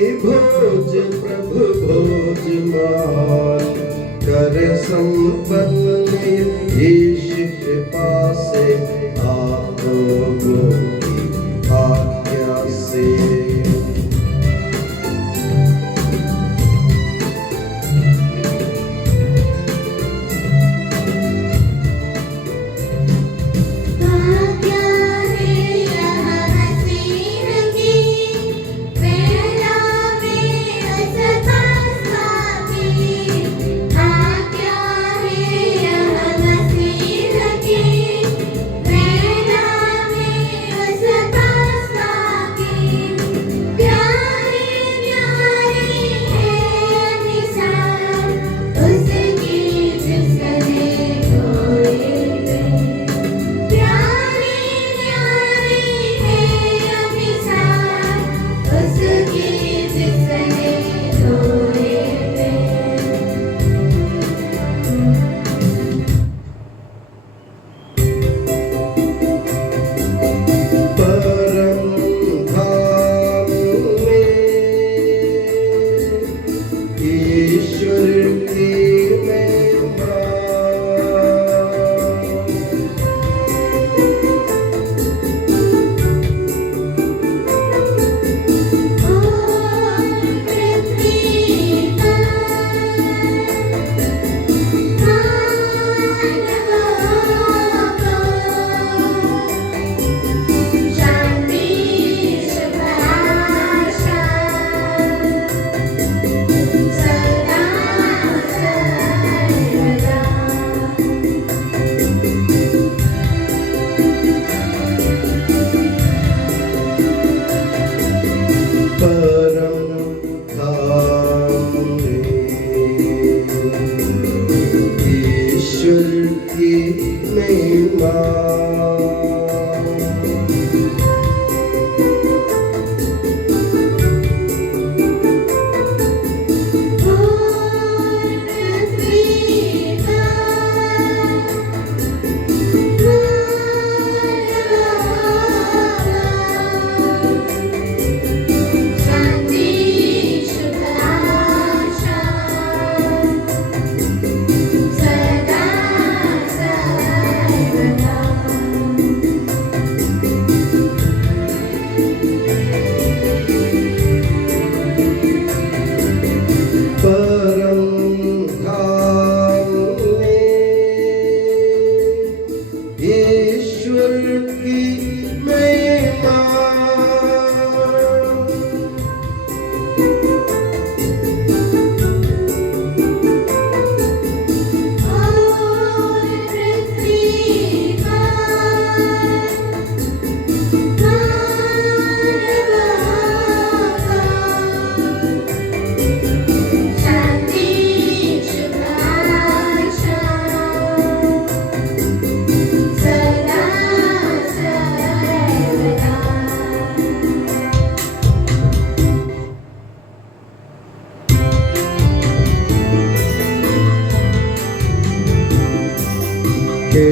भोज प्रभु भोज मान कर संपन्न यीशु कृपा से आप लोगों की आज्ञा से।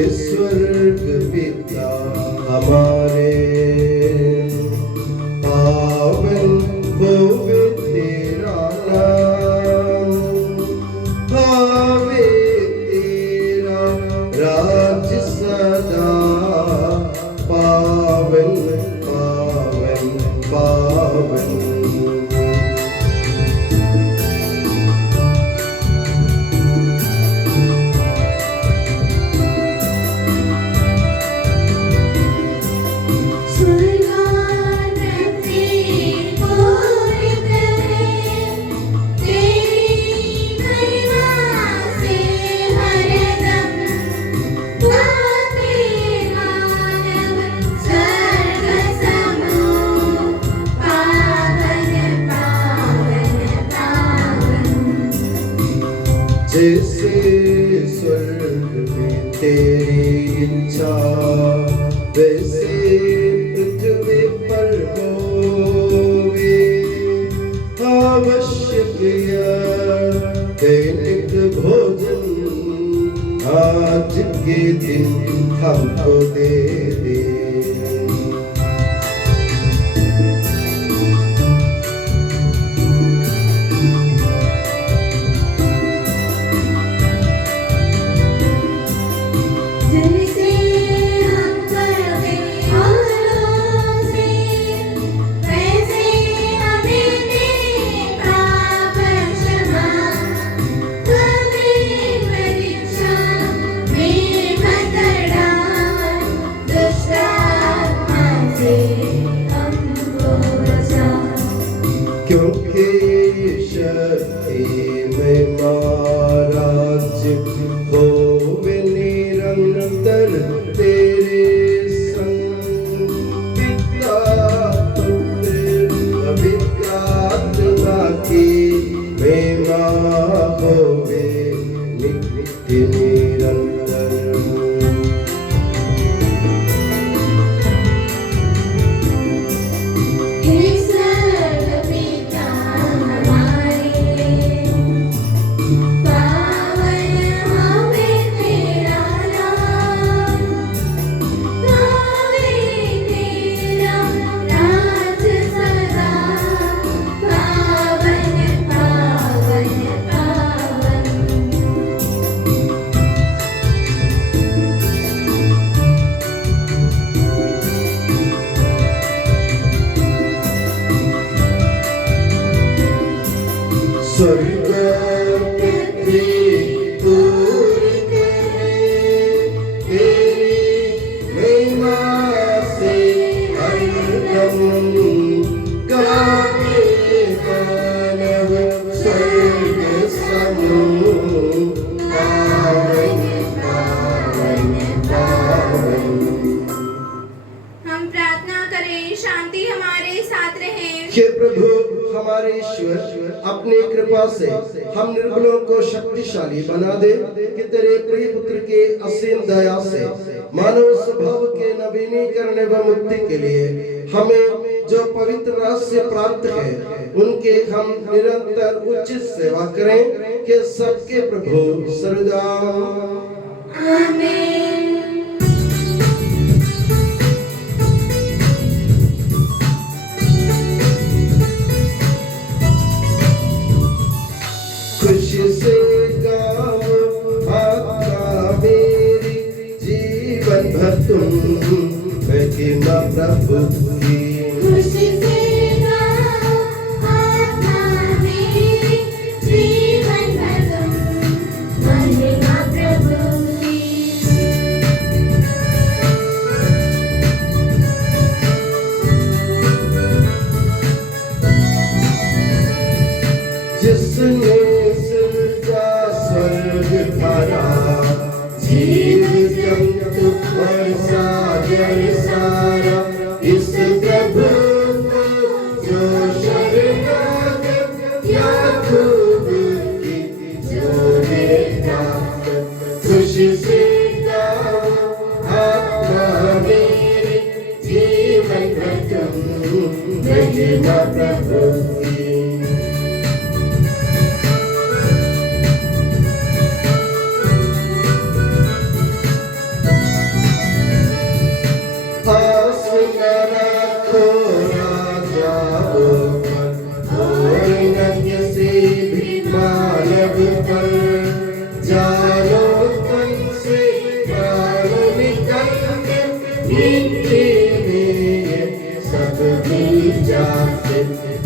स्वर्ग पिता हमारे पावन होवे तेरा नाम, भावे तेरा राज सदा पावन पावन पावन। जैसे स्वर्ग में तेरी इच्छा वैसे पृथ्वी पर होवे, आवश्यक दैनिक भोजन आज के दिन हमको दे दे। क्योंकि शक्ति में महाराज होवे निरंतर तेरे संग। पिता पुत्र पवित्र आत्मा की महिमा होवे नित्य निरंतर। स्वर्ग पृथ्वी पूरी तेरी महिमा से हरदम गावे मानव स्वर्ग समूह। पावन पावन पावन। हम प्रार्थना करें, शांति हमारे साथ रहे। हे प्रभु हमारे ईश्वर, अपनी कृपा से हम निर्बलों को शक्तिशाली बना दे कि तेरे प्रिय पुत्र के असीम दया से मानव स्वभाव के नवीनीकरण व मुक्ति के लिए हमें जो पवित्र रहस्य प्राप्त है उनके हम निरंतर उचित सेवा करें कि सबके प्रभु सर्वदा। आमीन। खुशी से गाओ आका मेरी जीवन भर तुम महिमा प्रभु की। खुशी से गाओ आका मेरी जीवन भर तुम महिमा प्रभु की। जिसने स्वर्ग भरा जीव जंतु और सागर सारा इस प्रभु को जो शरणागत याकूब की जोड़े प्राप्त। खुशी से गाओ आका मेरे जीवन भर तुम महिमा प्रभु की।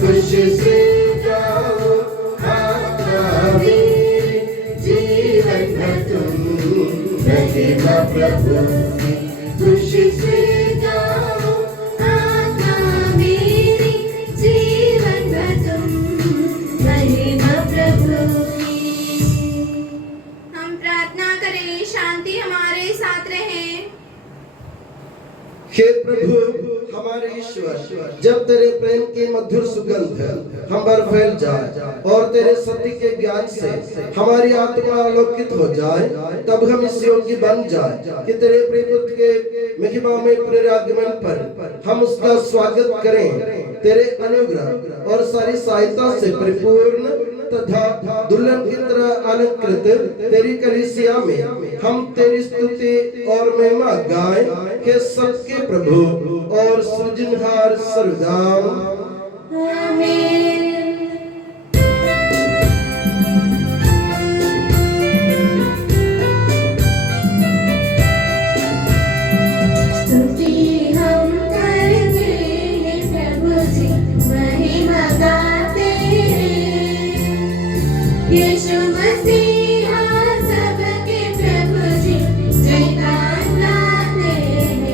खुशी से गाओ आका मेरे जीवन भर तुम महिमा प्रभु की। खुशी से गाओ आका मेरे जीवन भर तुम महिमा प्रभु की। हम प्रार्थना करें, शांति हमारे साथ रहे। हे प्रभु हमारे ईश्वर, जब तेरे प्रेम की मधुर सुगंध हम पर फैल जाए और तेरे सत्य के ज्ञान से हमारी आत्मा आलोकित हो जाए, तब हम इस योग्य बन जाए कि तेरे प्रिय पुत्र के महिमा में पुनरागमन पर हम उसका स्वागत करें। तेरे अनुग्रह और सारी सहायता से परिपूर्ण तथा दुल्हन की तरह अलंकृत तेरी कलीसिया में हम तेरी स्तुति और महिमा गाएं कि सबके प्रभु और सृजनहार सर्वदा। आमीन। यीशु मसीहा सबके प्रभु जी जयगान गाते हैं।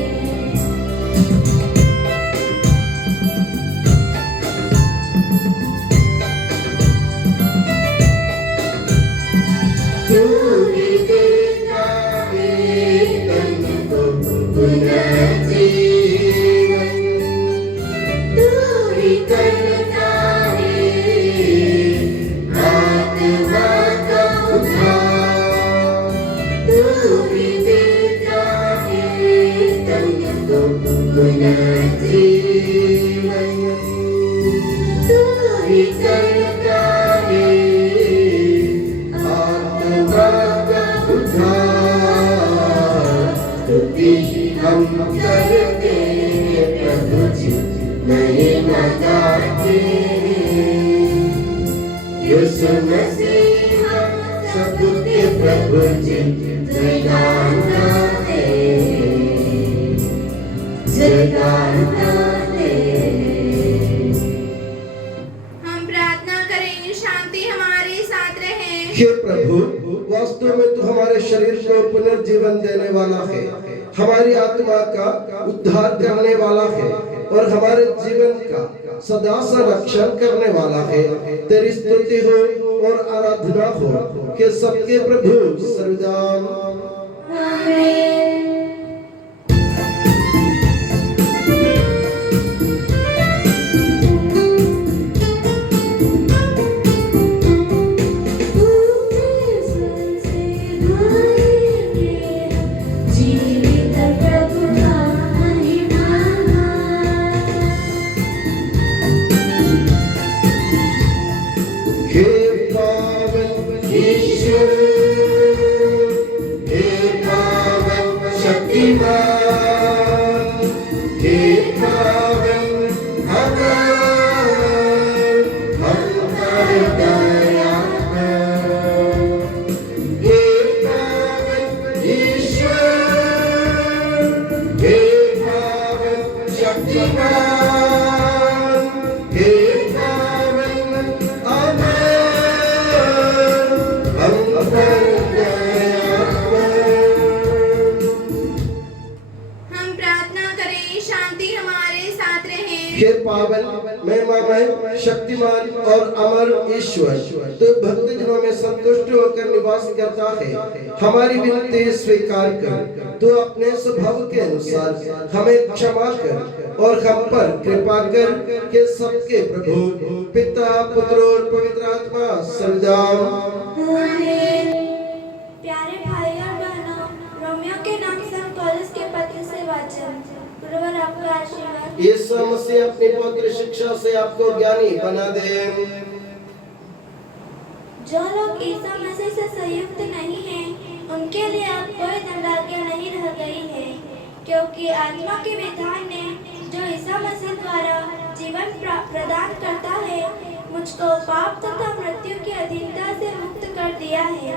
करता है आत्मा का उद्धार। स्तुति हम करते प्रभु जी महिमा गाते यीशु मसीह सबके प्रभु जी जयगान गाते जयगान गाते। हम प्रार्थना करें शांति हमारे साथ रहे। हे प्रभु, वास्तव में तू हमारे शरीर को पुनर्जीवन देने वाला है, हमारी आत्मा का उद्धार करने वाला है और हमारे जीवन का सदा संरक्षण करने वाला है। तेरी स्तुति हो और आराधना हो कि सबके प्रभु सर्वदा। आमीन। जीवित प्रभु का महिमा। हे पावन ईश्वर, हे पावन शक्तिमान, हे पावन अमर, हम पर दया कर। हे पावन ईश्वर, हे पावन शक्तिमान, हे पावन अमर, हम पर दया कर। हम प्रार्थना करें शांति हमारे साथ रहे। हे पावन महिमामय शक्तिमान और अमर ईश्वर, तू भक्तजनों में संतुष्ट होकर निवास करता है। हमारी विनती स्वीकार कर। तू अपने स्वभाव के अनुसार हमें क्षमा कर और हम पर कृपा कर के सबके प्रभु पिता पुत्र और पवित्र आत्मा सर्वदा। आमीन। प्यारे भाई और बहनों, रोमियो के नाम से पौलुस के पत्र से वाचन। गुरुवर आपका आशीर्वाद। यीशु मसीह अपनी पवित्र शिक्षा से आपको ज्ञानी बना दे। जो लोग ईसा मसीह से संयुक्त नहीं हैं, उनके लिए अब कोई दंडाज्ञा नहीं रह गई है, क्योंकि आत्मा के विधान ने जो ईसा मसीह द्वारा जीवन प्रदान करता है, मुझको पाप तथा मृत्यु की अधीनता से मुक्त कर दिया है।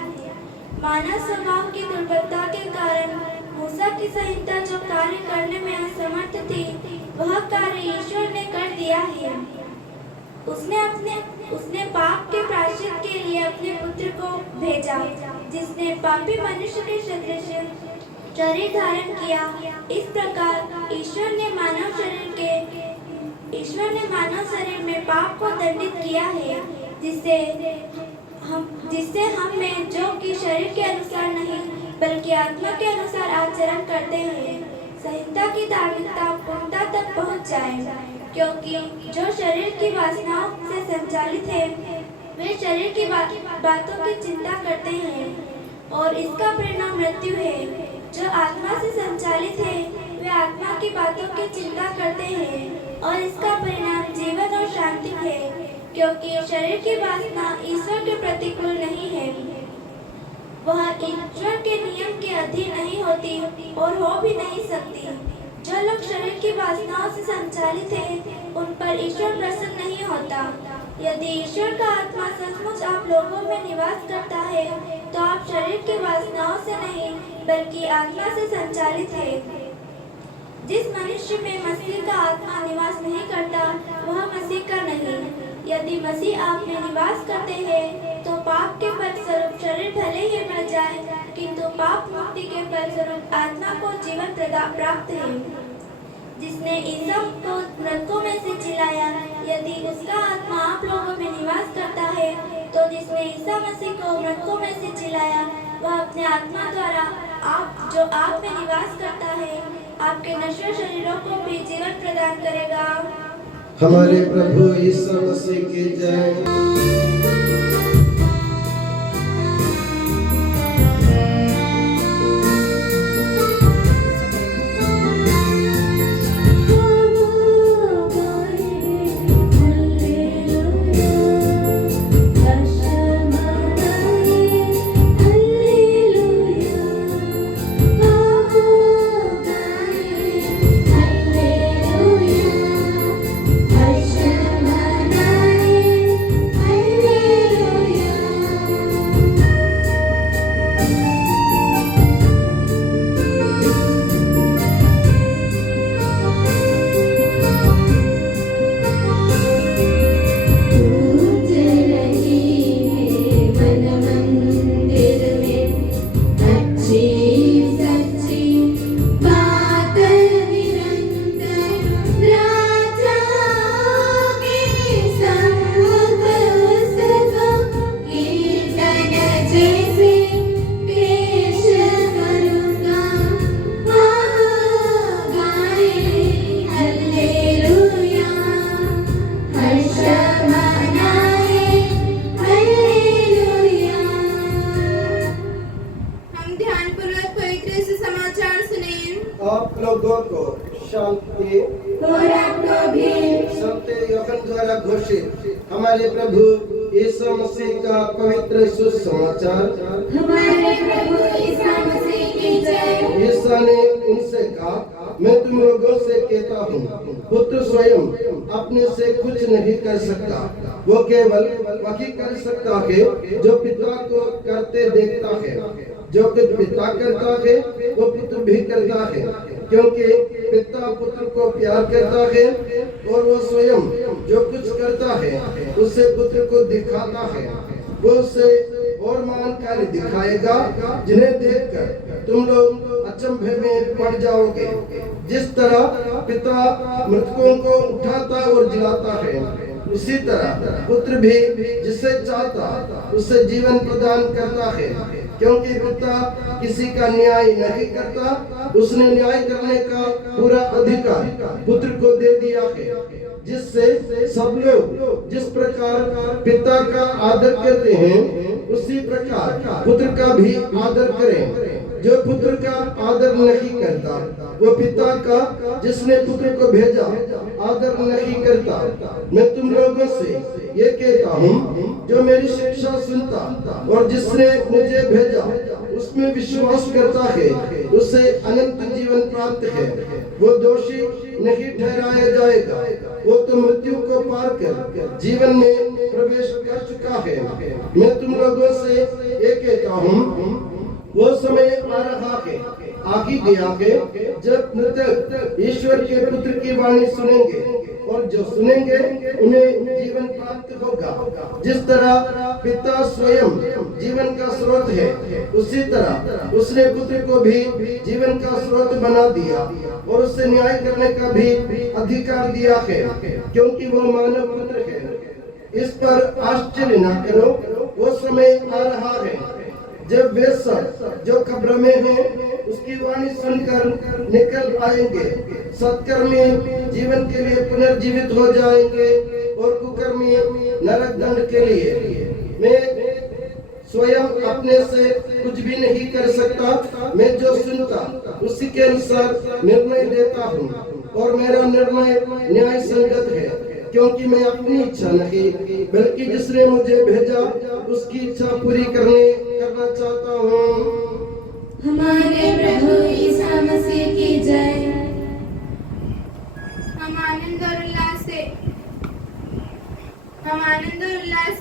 मानव स्वभाव की दुर्बलता के कारण मूसा की संहिता जो कार्य करने में असमर्थ थी, वह कार्य ईश्वर ने कर दिया है। उसने पाप के प्रायश्चित के लिए अपने पुत्र को भेजा, जिसने पापी मनुष्य के सदृश शरीर धारण किया। इस प्रकार ईश्वर ने मानव शरीर में पाप को दंडित किया है, जिससे हम में जो कि शरीर के अनुसार नहीं बल्कि आत्मा के अनुसार आचरण करते हैं, संहिता की धार्मिकता पूर्णता तक पहुंच जाए। क्योंकि जो शरीर की वासनाओं से संचालित है, वे शरीर की बातों की चिंता करते हैं और इसका परिणाम मृत्यु है। जो आत्मा से संचालित है, वे आत्मा की बातों की चिंता करते हैं और इसका परिणाम जीवन और शांति है। क्योंकि शरीर की वासना ईश्वर के प्रतिकूल नहीं है, वह ईश्वर के नियम के अधीन नहीं होती और हो भी नहीं सकती। जो लोग शरीर की वासनाओं से संचालित हैं, उन पर ईश्वर प्रसन्न नहीं होता। यदि ईश्वर का आत्मा सचमुच आप लोगों में निवास करता है, तो आप शरीर की वासनाओं से नहीं बल्कि आत्मा से संचालित हैं। जिस मनुष्य में मसीह का आत्मा निवास नहीं करता, वह मसीह का नहीं। यदि मसीह आप में निवास करते हैं, तो पाप के फलस्वरूप शरीर भले ही मर जाए, किंतु पाप मुक्ति के फलस्वरूप आत्मा को जीवन प्राप्त है। जिसने ईसा को मृतकों में से जिलाया, यदि उसका आत्मा आप लोगों में निवास करता है, तो जिसने ईसा मसीह को मृतकों में से जिलाया, वह अपने आत्मा द्वारा जो आप में निवास करता है, आपके नश्वर शरीरों को भी जीवन प्रदान करेगा। हमारे प्रभु यीशु मसीह की जय। हालेलुया। हमारे प्रभु यीशु मसीह का पवित्र सुसमाचार। हमारे प्रभु यीशु मसीह की जय। यीशु ने उनसे कहा, मैं तुम लोगों से कहता हूँ, पुत्र स्वयं अपने से कुछ नहीं कर सकता, वो केवल वही कर सकता है जो पिता को करते देखता है। जो कुछ पिता करता है वो पुत्र भी करता है, क्योंकि पिता पुत्र को प्यार करता है और वो स्वयं जो कुछ करता है उसे पुत्र को दिखाता है। वो उसे और महान कार्य दिखाएगा जिन्हें देखकर तुम लोग अचंभे में पड़ जाओगे। जिस तरह पिता मृतकों को उठाता और जिलाता है, उसी तरह पुत्र भी जिसे चाहता उसे जीवन प्रदान करता है। क्योंकि पिता किसी का न्याय नहीं करता, उसने न्याय करने का पूरा अधिकार पुत्र को दे दिया है, जिससे सब लोग जिस प्रकार पिता का आदर करते हैं उसी प्रकार पुत्र का भी आदर करें। जो पुत्र का आदर नहीं करता वो पिता का जिसने पुत्र को भेजा आदर नहीं करता। मैं तुम लोगों से ये कहता हूँ, जो मेरी शिक्षा सुनता और जिसने मुझे भेजा उसमें विश्वास करता है उसे अनंत जीवन प्राप्त है। वो दोषी नहीं ठहराया जाएगा, वो तो मृत्यु को पार कर जीवन में प्रवेश कर चुका है। मैं तुम लोगों से ये कहता हूँ, वो समय आ रहा है, आ ही गया है, जब मृतक ईश्वर के पुत्र की वाणी सुनेंगे और जो सुनेंगे उन्हें जीवन प्राप्त होगा। जिस तरह पिता स्वयं जीवन का स्रोत है, उसी तरह उसने पुत्र को भी जीवन का स्रोत बना दिया और उससे न्याय करने का भी अधिकार दिया है, क्योंकि वो मानव पुत्र है। इस पर आश्चर्य न करो, वो समय आ रहा है जब वे सब जो कब्र में हैं उसकी वाणी सुनकर निकल आएंगे। सत्कर्मी जीवन के लिए पुनर्जीवित हो जाएंगे और कुकर्मी नरक दंड के लिए। मैं स्वयं अपने से कुछ भी नहीं कर सकता, मैं जो सुनता उसी के अनुसार निर्णय लेता हूँ और मेरा निर्णय न्याय संगत है, क्योंकि मैं अपनी इच्छा नहीं बल्कि जिसने मुझे भेजा उसकी इच्छा पूरी करना चाहता हूँ। हमारे प्रभु यीशु मसीह की जय। हम आनंद और उल्लास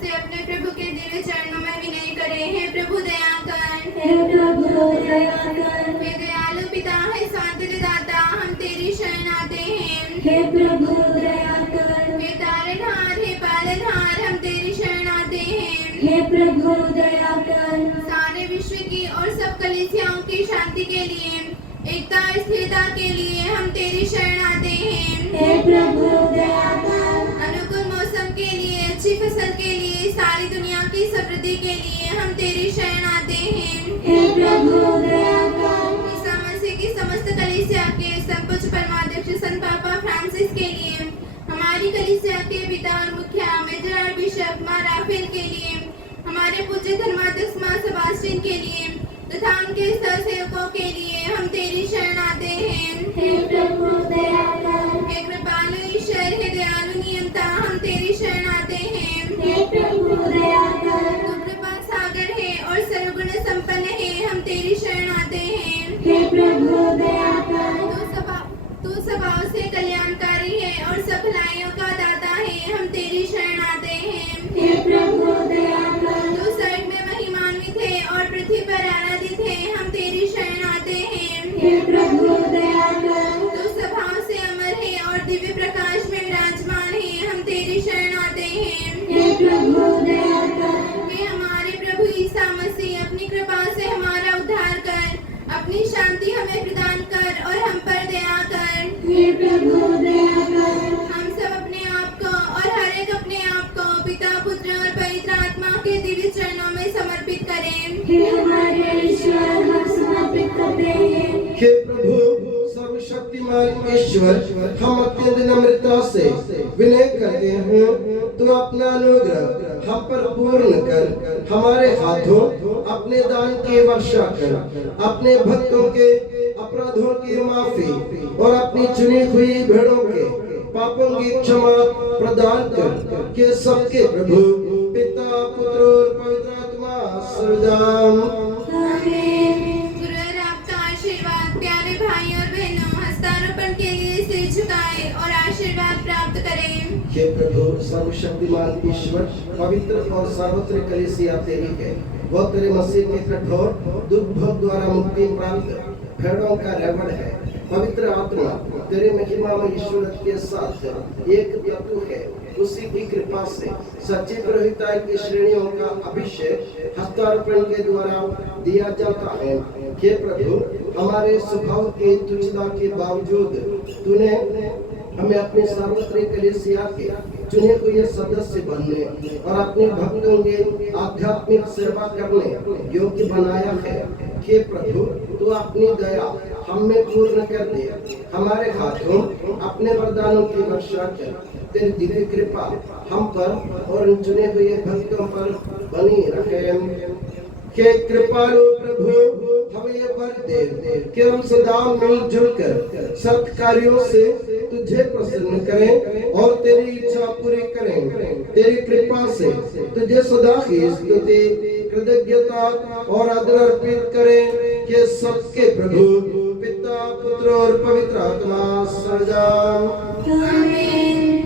से अपने प्रभु के दिव्य चरणों में विनय करें। हे प्रभु दया कर, हे प्रभु दया कर। हे दयालु पिता, हे शांति दाता, हम तेरी शरण आते हैं। हे प्रभु दया कर। हे तारनहार, हे पालनहार, हम तेरी शरण आते हैं। हे प्रभु दया कर। सारे विश्व की और सब कलीसियाओं की शांति के लिए, एकता और स्थिरता के लिए हम तेरी शरण आते हैं। हे प्रभु दया कर। अनुकूल मौसम के लिए, अच्छी फसल के लिए, सारी दुनिया की समृद्धि के लिए हम तेरी शरण आते हैं। हे प्रभु दया कर। ईसा मसीह की समस्त कलीसिया के सर्वोच्च परमाध्यक्ष संत पापा फ्रांसिस के लिए, हमारी कलीसिया के पिता और मुखिया मेजर आर्चबिशप मां राफेल के लिए, हमारे पूज्य धर्माध्यक्ष मां सेबास्टियन के लिए तथा उनके सहसेवकों के लिए हम तेरी शरण आते हैं। हे प्रभु दया कर। हे कृपालु ईश्वर, हे दयालु नियंता, हम तेरी शरण आते हैं। हे प्रभु दया कर। तू कृपा सागर है और सर्वगुण संपन्न है, हम तेरी शरण आते हैं। हे प्रभु दया कर। तू स्वभाव से कल्याणकारी है और सब भलाइयों का दाता है, हम तेरी शरण आते हैं। हे प्रभु दया कर। तू स्वर्ग में महिमान्वित है और पृथ्वी पर आराधित है, हम तेरी शरण आते हैं। हे प्रभु दया कर। तू स्वभाव से अमर है और दिव्य प्रकाश में विराजमान है, हम तेरी शरण आते हैं। हे प्रभु दया कर। वे हमारे प्रभु ईसा मसीह अपनी कृपा से हमारा उद्धार कर, अपनी शांति हमें प्रदान कर और हम पर दया कर। हे प्रभु दया कर। हम सब अपने आप को और हर एक अपने आप को पिता, पुत्र और पवित्र आत्मा के दिव्य चरणों में समर्पित करें। हे हमारे ईश्वर, हम समर्पित करते हैं। हे प्रभु सर्वशक्तिमान ईश्वर, हम अत्यंत नम्रता से विनय करते हैं, तू अपना अनुग्रह हम पर पूर्ण कर, हमारे हाथों अपने दान की वर्षा कर, अपने भक्तों के अपराधों की माफी और अपनी चुनी हुई भेड़ों के पापों की क्षमा प्रदान कर के सबके प्रभु पिता पुत्र और पवित्र आत्मा सर्वदा गुरु और आपका आशीर्वाद प्यारे भाई और बहनों हस्तारोपण के लिए सिर झुकाए और आशीर्वाद प्राप्त करें। हे प्रभु सर्वशक्तिमान ईश्वर पवित्र और सार्वत्रिक कलीसिया तेरी है, वह तेरे मसीह के कठोर दुर्भोग द्वारा मुक्ति प्राप्त भेड़ों का रेवड़ है। पवित्र आत्मा तेरे महिमा में ईश्वर के साथ एक तत्व है, उसी की कृपा से सच्ची पुरोहिताई की श्रेणियों का अभिषेक हस्तारोपण के द्वारा दिया जाता है। हे प्रभु हमारे स्वभाव की तुच्छता के बावजूद तूने हमें अपने सार्वत्रिक कलीसिया के चुने हुए सदस्य बनने और अपने भक्तों के आध्यात्मिक सेवा करने योग्य बनाया है। हे प्रभु तू अपनी दया हम में पूर्ण कर दे, हमारे हाथों अपने वरदानों की वर्षा कर। तेरी दिव्य कृपा हम पर और उन चुने हुए भक्तों पर बनी रहे। के कृपालु प्रभु हमें ये वर दे कि हम सदा मिलजुल कर सत कार्यों से तुझे प्रसन्न करें और तेरी इच्छा पूरी करें। तेरी कृपा से तुझे सदा की स्तुति कृतज्ञता और आदर अर्पित करें कि सबके प्रभु पिता पुत्र और पवित्र आत्मा सर्वदा आमीन।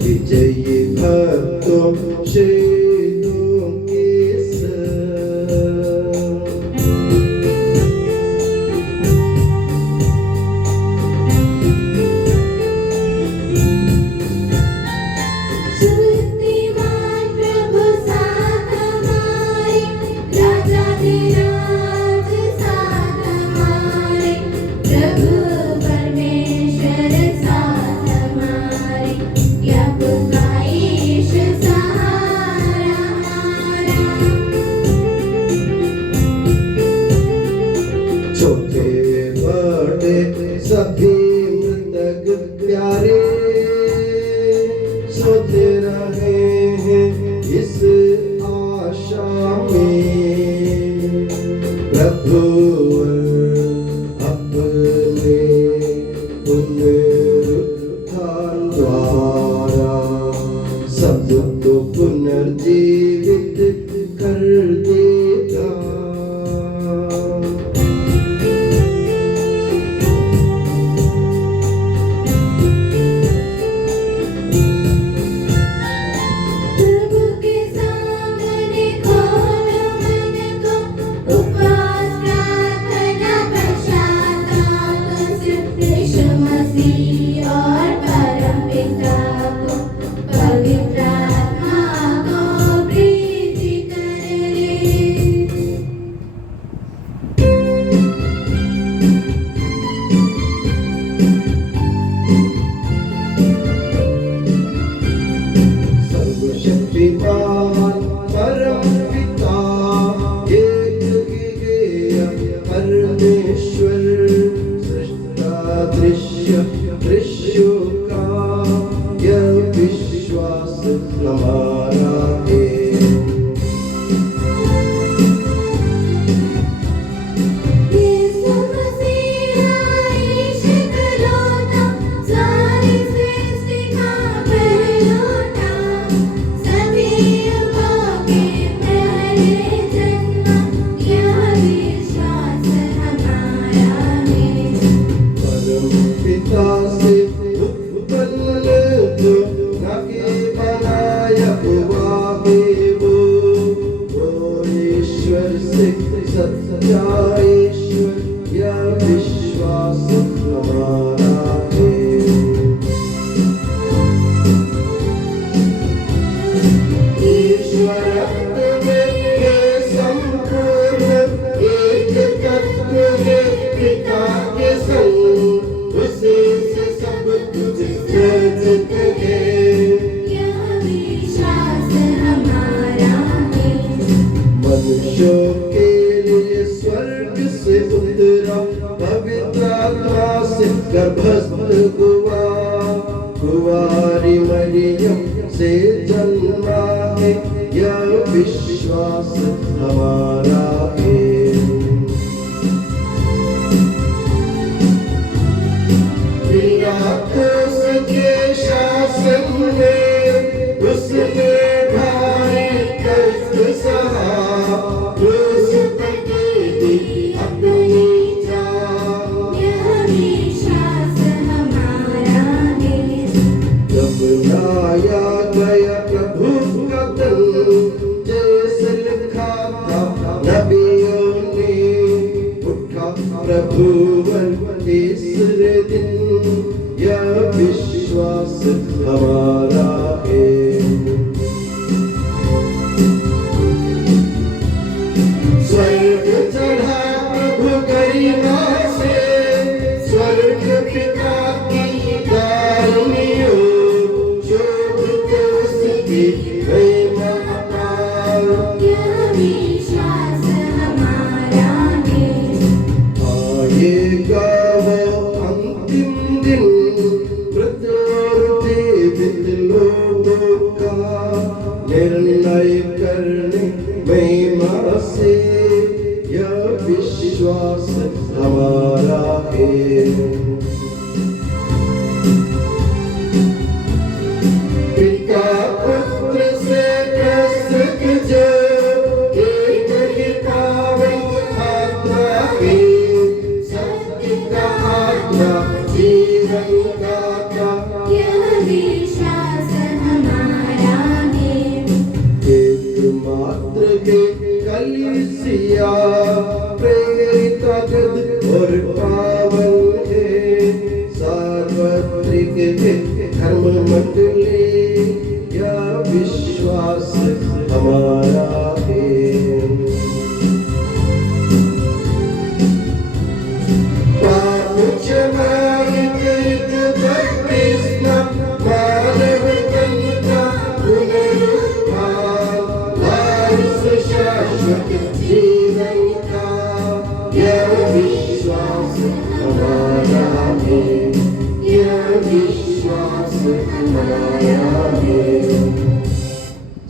विजयी भक्तों प्रभु अपने पुनरुत्थान द्वारा सबको पुनर्जीवित कर देगा। प्रभु के सामने खोलो मन को, उपवास प्रार्थना पश्चाताप सिर्फ यीशु मसीह और परमपिता को, पवित्र आत्मा को प्रीति करे। सर्वशक्तिमान परमपिता एक परमेश्वर सृष्टा दृश्य दृश्यों का यह विश्वास हमारा है। यीशु मसीह ईश इकलौता, सारी सृष्टि का पहलौठा, सभी युगों के पहले जन्मा, यह विश्वास हमारा है। परमपिता से उत्पन्न जो न के बनाया हुआ है वो ईश्वर से सच्चा ईश्वर, यह विश्वास हमारा है। ईश्वरत्व में है संपूर्ण, एक तत्व है पिता के संग, उसी से सब कुछ सृजित है। यह विश्वास हमारा है। मनुष्यों के लिए स्वर्ग से उतरा, पवित्र आत्मा से गर्भस्थ हुआ, कुंवारी मरियम से जन्मा है, यह विश्वास हमारा है। पिलातुस के शासन में उसने भारी कष्ट सहा, क्रूस पर दे दी अपनी जान। यह विश्वास हमारा है। जब लाया गया प्रभु का तन, जैसे लिखा था नबियों ने, उठा प्रभु तीसरे दिन, यह विश्वास हमारा है। स्वर्ग चढ़ा प्रभु गरिमा से, स्वर्ग पिता की दारुणियों, शोभित उसकी महिमा अपार। यह विश्वास हमारा है। आएगा वो अंतिम दिन, मृत और जीवित लोगों का निर्णय करने महिमा से, यह विश्वास हमारा है। पिता पुत्र से प्रसन्न जो एक ही पावन आत्मा है, सत्य का आत्मा जीवन दाता। यह विश्वास हमारा है। एकमात्र के कलीसिया प्रेरित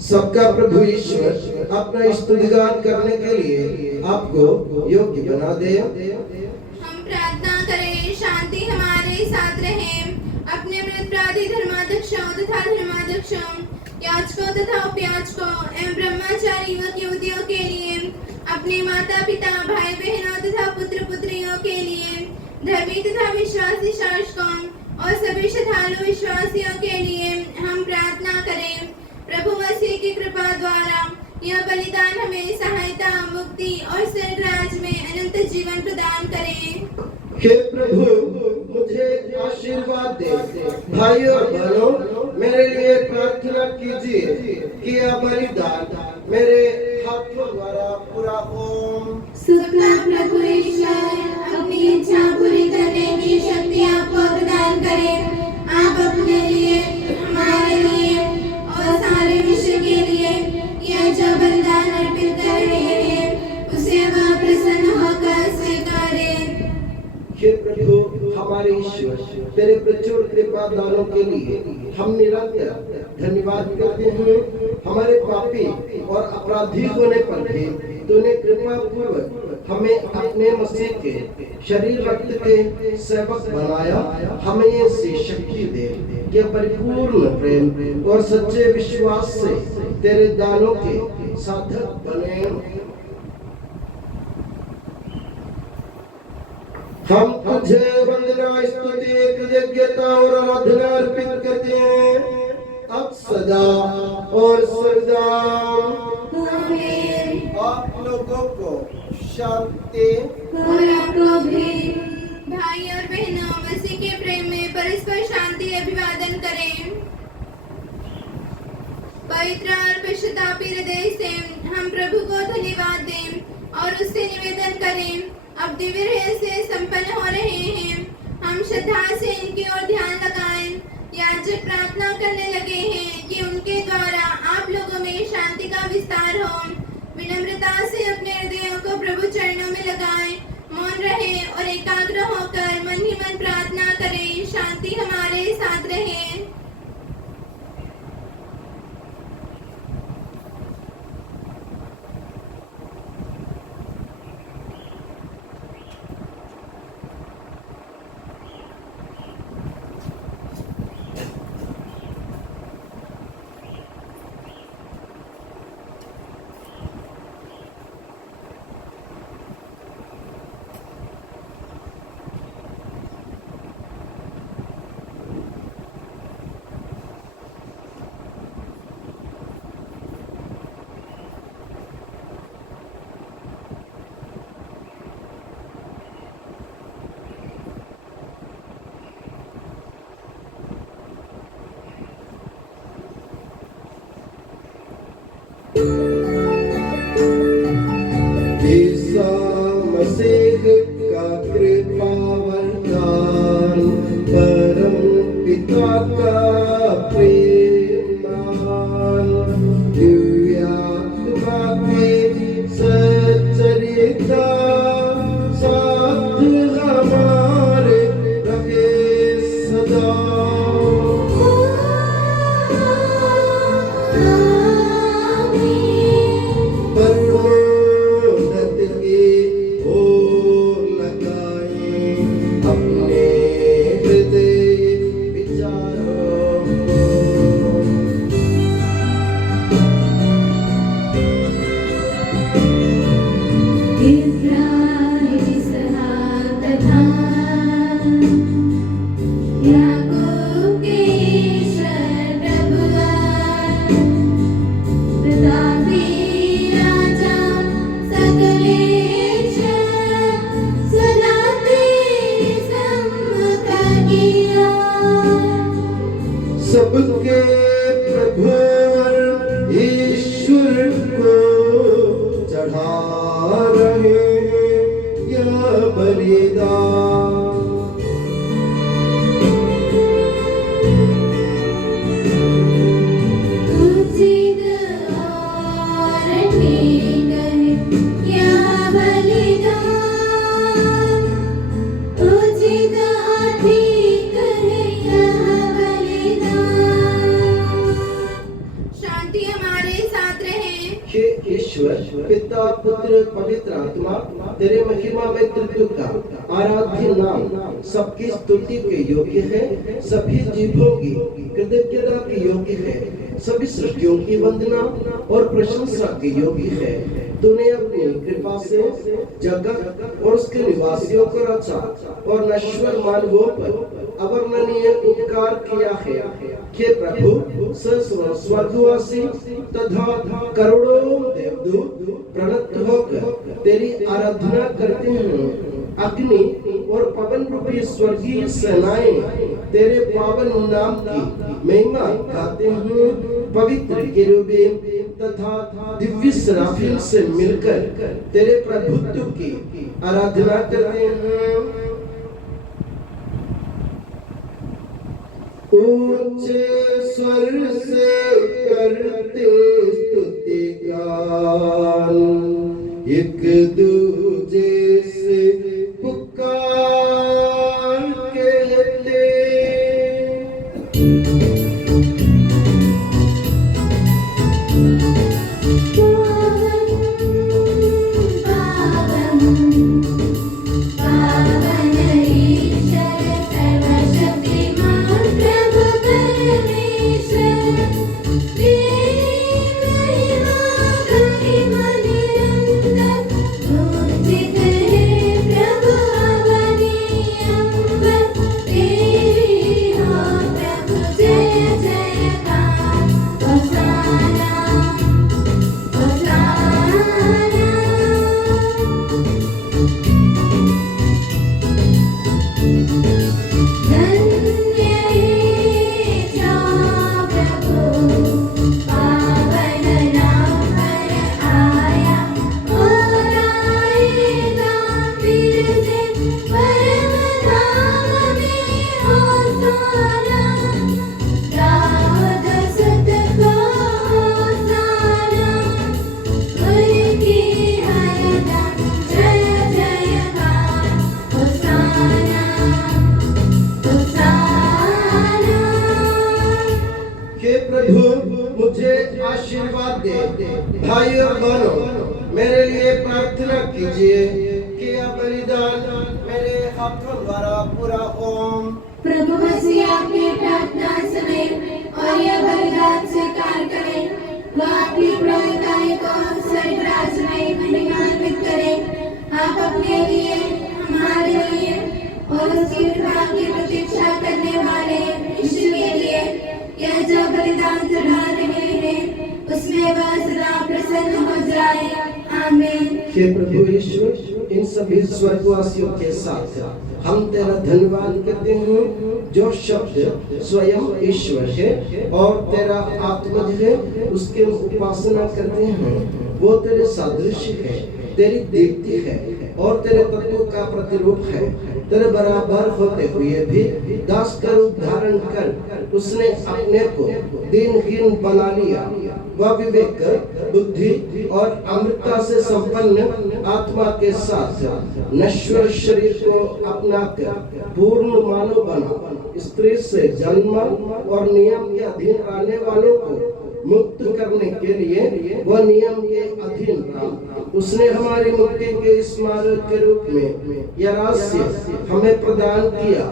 सबका प्रभु ईश्वर अपना स्तुतिगान करने के लिए आपको योग्य बना दे। हम प्रार्थना करें, शांति हमारे साथ रहे। अपने अपराधी धर्माध्यक्षों तथा धर्माध्यक्षों, याजकों तथा उपयाजकों एवं ब्रह्मचारी युवक युवतियों के लिए, अपने माता पिता भाई बहनों तथा पुत्र पुत्रियों के लिए, धर्मी तथा विश्वासी शासकों और सभी श्रद्धालु विश्वासियों के लिए हम प्रार्थना करें। प्रभु मसीह की कृपा द्वारा यह बलिदान हमें सहायता, मुक्ति और स्वर्ग राज्य में अनंत जीवन प्रदान करे। हे प्रभु, मुझे आशीर्वाद दे। भाइयों और बहनों, मेरे लिए प्रार्थना कीजिए कि यह बलिदान मेरे हाथों द्वारा पूरा हो। सुखना प्रभु ईश्वर अपनी इच्छा पूरी करने की शक्ति आपको प्रदान करे। आप अपने लिए, हमारे लिए और सारे विश्व के लिए यह जो बलिदान अर्पित कर रहे हैं, उसे वह प्रसन्न होकर स्वीकारे। हे प्रभु हमारे ईश्वर, तेरे प्रचुर कृपा दानों के लिए हम निरंतर धन्यवाद करते हैं। हमारे पापी और अपराधी होने पर भी तूने कृपा पूर्वक हमें अपने मसीह के शरीर रक्त के सेवक बनाया। हमें ऐसी शक्ति दे कि परिपूर्ण प्रेम और सच्चे विश्वास से तेरे दानों के साधक बने। हम तुझे वंदना, स्तुति, कृतज्ञता और आराधना अर्पित करते हैं, अब सदा और सदा। आमीन। आप लोगों को शांति। और आपको भी। भाई और बहनों, मसीह के प्रेम में परस्पर शांति अभिवादन करें। पवित्र और पश्चातापी हृदय से हम प्रभु को धन्यवाद दें और उससे निवेदन करें। अब दिव्य रहस्य संपन्न हो रहे हैं। हम श्रद्धा से इनकी ओर ध्यान लगाएं। याजक प्रार्थना करने लगे हैं कि उनके द्वारा आप लोगों में शांति का विस्तार हो। विनम्रता से अपने हृदयों को प्रभु चरणों में लगाएं, मौन रहे और एकाग्र होकर मन ही मन प्रार्थना करें। शांति हमारे साथ रहे। ईसा मसीह का कृपा वरदान, परम पिता का प्रेम दान, दिव्य आत्मा की सच्चरिता साथ हमारे रहे सदा। सबके प्रभु ईश्वर को चढ़ा रहे यह बलिदान। शांति हमारे पवित्र आत्मा तेरे महिमा में तृतीय का आराध्य नाम सबकी स्तुति के योग्य है, सभी जीवों की कृतज्ञता के योग्य है, सभी सृष्टियों की वंदना और प्रशंसा के योग्य है। तूने अपनी कृपा से जगत और उसके निवासियों को रचा और नश्वर मानवों पर अवर्णनीय उपकार किया है। हे प्रभु, सहस्रों स्वर्गवासी तथा करोड़ों देवदूत प्रणत होकर तेरी आराधना करते हैं। अग्नि और पवन रूपी स्वर्गीय सेनाएं तेरे पावन नाम की महिमा गाते हैं। पवित्र केरूबीम तथा दिव्य सराफीम से मिलकर तेरे प्रभुत्व की आराधना करते हैं। ऊंचे स्वर से करते स्तुति गान, एक दूजे से पुकार कहते। आशीर्वाद दे। भाई और बहनों, मेरे लिए प्रार्थना कीजिए कि यह बलिदान मेरे हाथों द्वारा पूरा ओम प्रभु मसीह आपकी प्रार्थना सुने और यह बलिदान स्वीकार करें। वह आपकी प्रभुताई को स्वर्ग राज्य में महिमान्वित करे। आप अपने लिए, हमारे लिए और उसकी कृपा की प्रतीक्षा करने वाले यीशु के लिए यह जो बलिदान चढ़ा रहे हैं उसमें वह सदा प्रसन्न हो जाए। आमीन। हे प्रभु यीशु, इन सभी स्वर्गवासियों के साथ हम तेरा धन्यवाद करते हैं जो शब्द स्वयं ईश्वर है और तेरा आत्मज है, उसके उपासना करते हैं। वो तेरे सादृश्य है, तेरी दीप्ति है और तेरे तत्व का प्रतिरूप है। तेरे बराबर होते हुए भी दास का रूप धारण कर उसने अपने को दीनहीन बना लिया। वह विवेक, बुद्धि और अमृतता से संपन्न आत्मा के साथ नश्वर शरीर को अपनाकर पूर्ण मानव बना। स्त्री से जन्म और नियम के अधीन रहने वालों को मुक्त करने के लिए वह नियम के अधीन था। उसने हमारी मुक्ति के स्मारक के रूप में यह रहस्य हमें प्रदान किया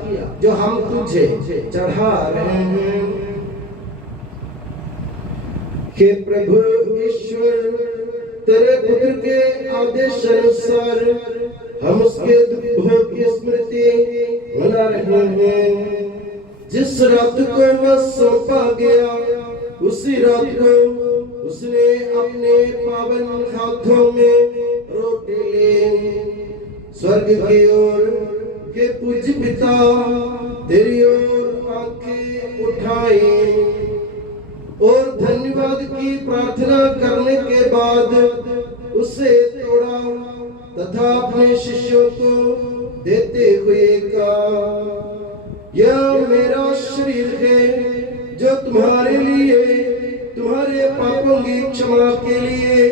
जो हम तुझे चढ़ा रहे हैं। हे प्रभु ईश्वर, तेरे पुत्र के आदेश अनुसार हम उसके दुखों की स्मृति मना रहे हैं। जिस रात को वह सौंपा गया उसी रात को उसने अपने पावन हाथों में रोटी ले स्वर्ग की ओर के पूज्य पिता तेरी ओर आंखें उठाई और धन्यवाद की प्रार्थना करने के बाद उसे तोड़ा तथा अपने शिष्यों को देते हुए कहा, यह मेरा शरीर है जो तुम्हारे लिए, तुम्हारे पापों की क्षमा के लिए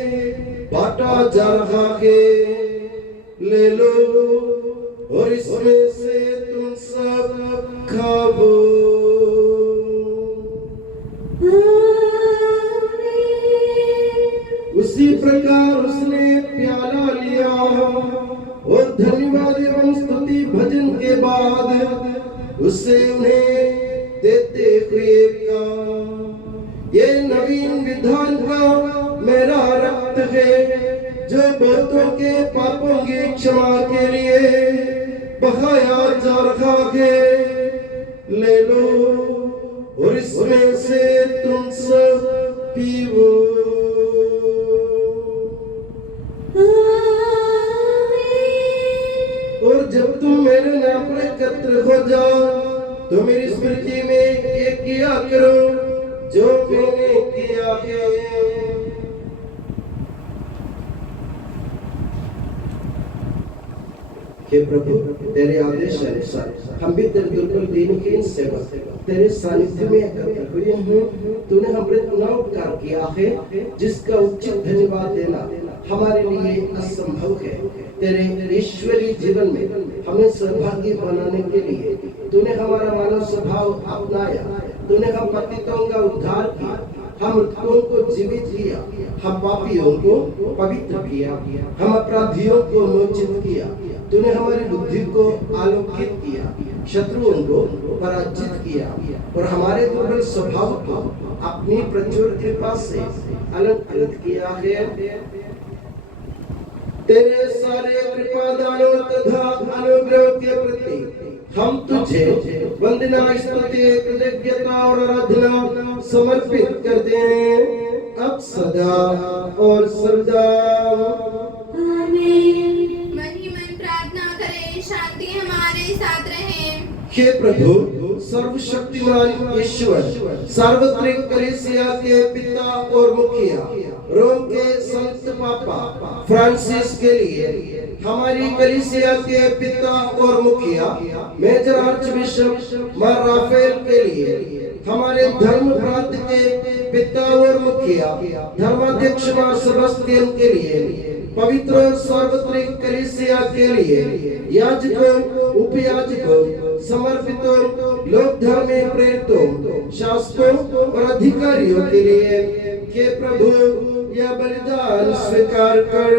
बांटा जा रहा है। ले लो और इसमें से तुम सब खाओ। उसी प्रकार उसने प्याला लिया लिया और धन्यवाद एवं स्तुति भजन के बाद उससे उन्हें देते हुए कहा, ये नवीन विधान का मेरा रक्त है जो बहुतों के पापों की क्षमा के लिए बहाया जा रहा है, ले लो और इसमें से तुम सब पीवो। और जब तुम मेरे नाम पर एकत्र हो जाओ तो मेरी स्मृति में एक किया करो जो मैंने किया है। हे प्रभु, तेरे आदेश अनुसार हम भी तेरे दुर्बल दीनहीन सेवक तेरे सानिध्य में एकत्र हुए हैं। तूने हम पर इतना उपकार किया है जिसका उचित धन्यवाद देना हमारे लिए असंभव है। तेरे ईश्वरीय जीवन में हमें सहभागी बनाने के लिए तूने हमारा मानव स्वभाव अपनाया। तूने हम पतितों का उद्धार किया, हम मृतकों को जीवित किया, हम पापियों को पवित्र किया, हम अपराधियों को मोचित किया। तूने हमारी बुद्धि को आलोकित किया, शत्रुओं को पराजित किया और हमारे दुर्बल स्वभाव को अपनी प्रचुर कृपा से अलंकृत किया है। तेरे सारे कृपा दानों तथा अनुग्रह के प्रति हम तुझे वंदना, स्तुति, कृतज्ञता और आराधना समर्पित करते हैं अब सदा और सर्वदा। आमीन। मन ही मन प्रार्थना करें, शांति हमारे साथ रहे। हे प्रभु, सर्वशक्तिमान ईश्वर, सार्वत्रिक कलीसिया के पिता और मुखिया रोम के संत पापा फ्रांसिस के लिए, हमारी कलीसिया के पिता और मुखिया मेजर आर्च बिशप मार राफेल के लिए, हमारे धर्म प्रांत के पिता और मुखिया धर्माध्यक्ष मार सेबस्टियन के लिए, पवित्र और सार्वत्रिक कलीसिया के लिए, याजकों, उपयाजकों, समर्पितों, लोक धर्म में प्रेरितों, शासकों और अधिकारियों के लिए, हे प्रभु यह बलिदान स्वीकार कर।